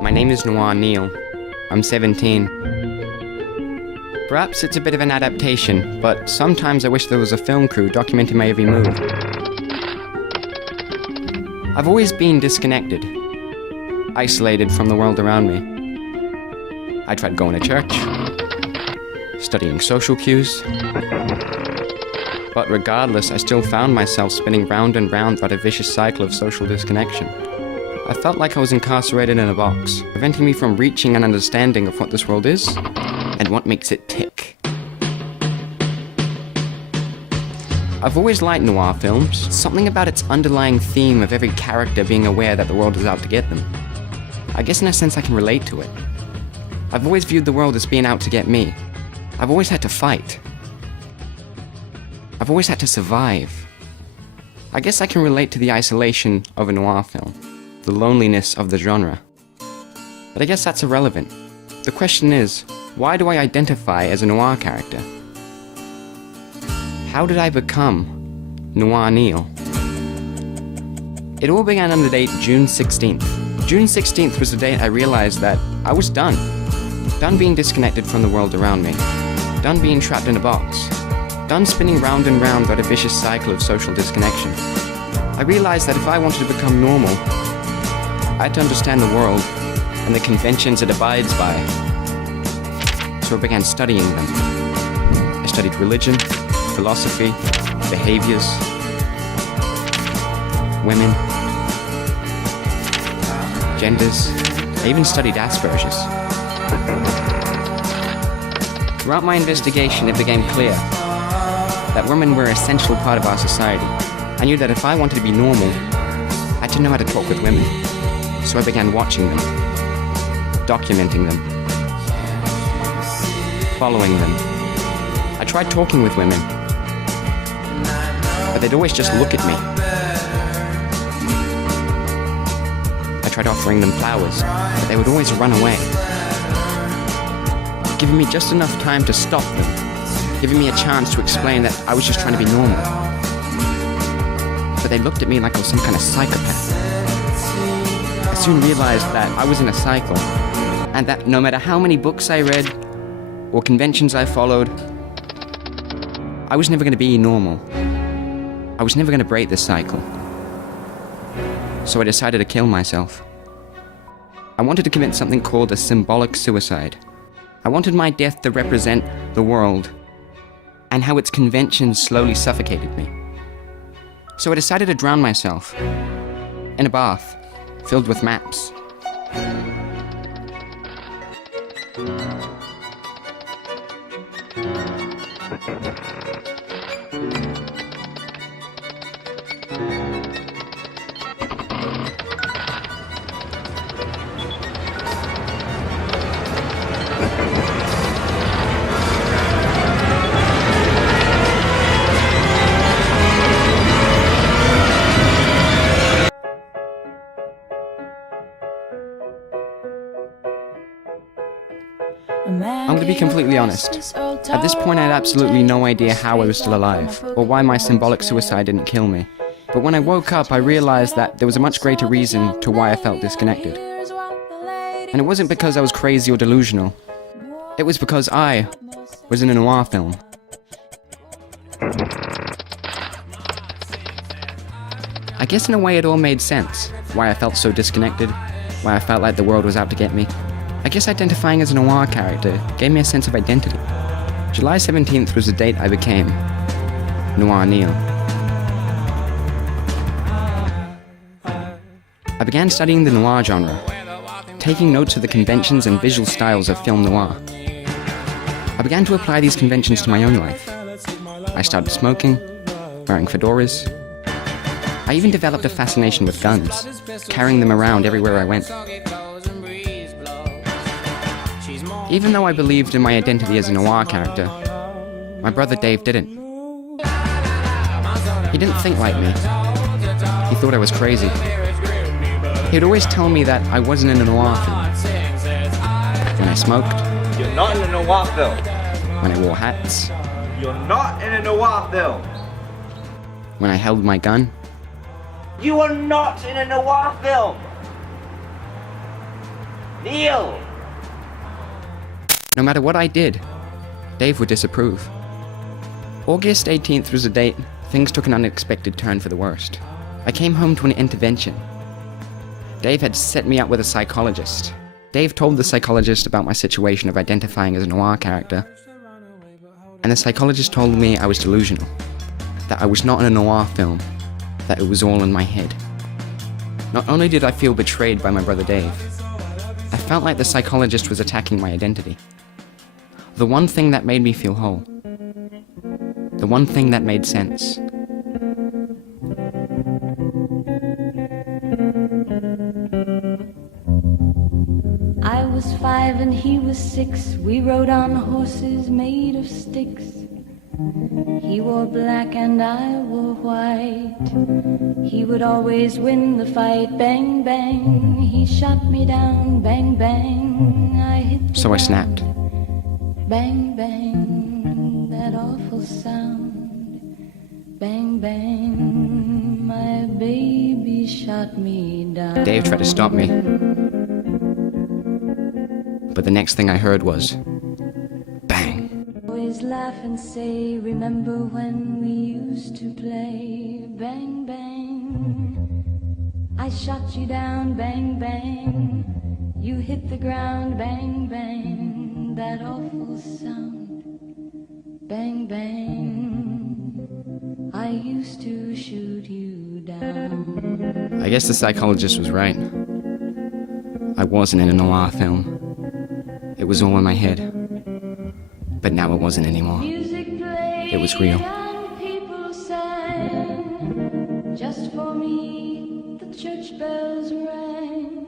My name is Noir Neil. I'm 17. Perhaps it's a bit of an adaptation, but sometimes I wish there was a film crew documenting my every move. I've always been disconnected, isolated from the world around me. I tried going to church, studying social cues, but regardless, I still found myself spinning round and round that a vicious cycle of social disconnection. I felt like I was incarcerated in a box, preventing me from reaching an understanding of what this world is and what makes it tick. I've always liked noir films, something about its underlying theme of every character being aware that the world is out to get them. I guess in a sense I can relate to it. I've always viewed the world as being out to get me. I've always had to fight. I've always had to survive. I guess I can relate to the isolation of a noir film, the loneliness of the genre. But I guess that's irrelevant. The question is, why do I identify as a noir character? How did I become Noir Neil? It all began on the date June 16th. June 16th was the day I realized that I was done. Done being disconnected from the world around me. Done being trapped in a box. Done spinning round and round that a vicious cycle of social disconnection. I realized that if I wanted to become normal, I had to understand the world and the conventions it abides by. So I began studying them. I studied religion, philosophy, behaviors, women, genders. I even studied Asperges. Throughout my investigation, it became clear that women were an essential part of our society. I knew that if I wanted to be normal, I had to know how to talk with women. So I began watching them, documenting them, following them. I tried talking with women, but they'd always just look at me. I tried offering them flowers, but they would always run away. Giving me just enough time to stop them, giving me a chance to explain that I was just trying to be normal. But they looked at me like I was some kind of psychopath. I soon realized that I was in a cycle, and that no matter how many books I read, or conventions I followed, I was never going to be normal. I was never going to break this cycle. So I decided to kill myself. I wanted to commit something called a symbolic suicide. I wanted my death to represent the world, and how its conventions slowly suffocated me. So I decided to drown myself in a bath filled with maps. I'm going to be completely honest. At this point I had absolutely no idea how I was still alive, or why my symbolic suicide didn't kill me. But when I woke up I realized that there was a much greater reason to why I felt disconnected. And it wasn't because I was crazy or delusional. It was because I was in a noir film. I guess in a way it all made sense, why I felt so disconnected, why I felt like the world was out to get me. I guess identifying as a noir character gave me a sense of identity. July 17th was the date I became Noir Neil. I began studying the noir genre, taking notes of the conventions and visual styles of film noir. I began to apply these conventions to my own life. I started smoking, wearing fedoras. I even developed a fascination with guns, carrying them around everywhere I went. Even though I believed in my identity as a noir character, my brother Dave didn't. He didn't think like me. He thought I was crazy. He'd always tell me that I wasn't in a noir film. When I smoked. You're not in a noir film. When I wore hats. You're not in a noir film. When I held my gun. You are not in a noir film. Kneel! No matter what I did, Dave would disapprove. August 18th was the date things took an unexpected turn for the worst. I came home to an intervention. Dave had set me up with a psychologist. Dave told the psychologist about my situation of identifying as a noir character, and the psychologist told me I was delusional, that I was not in a noir film, that it was all in my head. Not only did I feel betrayed by my brother Dave, I felt like the psychologist was attacking my identity. The one thing that made me feel whole. The one thing that made sense. I was 5 and he was 6. We rode on horses made of sticks. He wore black and I wore white. He would always win the fight. Bang, bang. He shot me down. Bang, bang. I hit the So I snapped. Bang, bang. That awful sound. Bang, bang. My baby shot me down. Dave tried to stop me, but the next thing I heard was bang. Always laugh and say, remember when we used to play? Bang, bang. I shot you down. Bang, bang. You hit the ground. Bang, bang. That awful sound. Bang, bang. I used to shoot you down. I guess the psychologist was right. I wasn't in a noir film. It was all in my head. But now it wasn't anymore. Music played It was real. and people sang. Just for me, the church bells rang.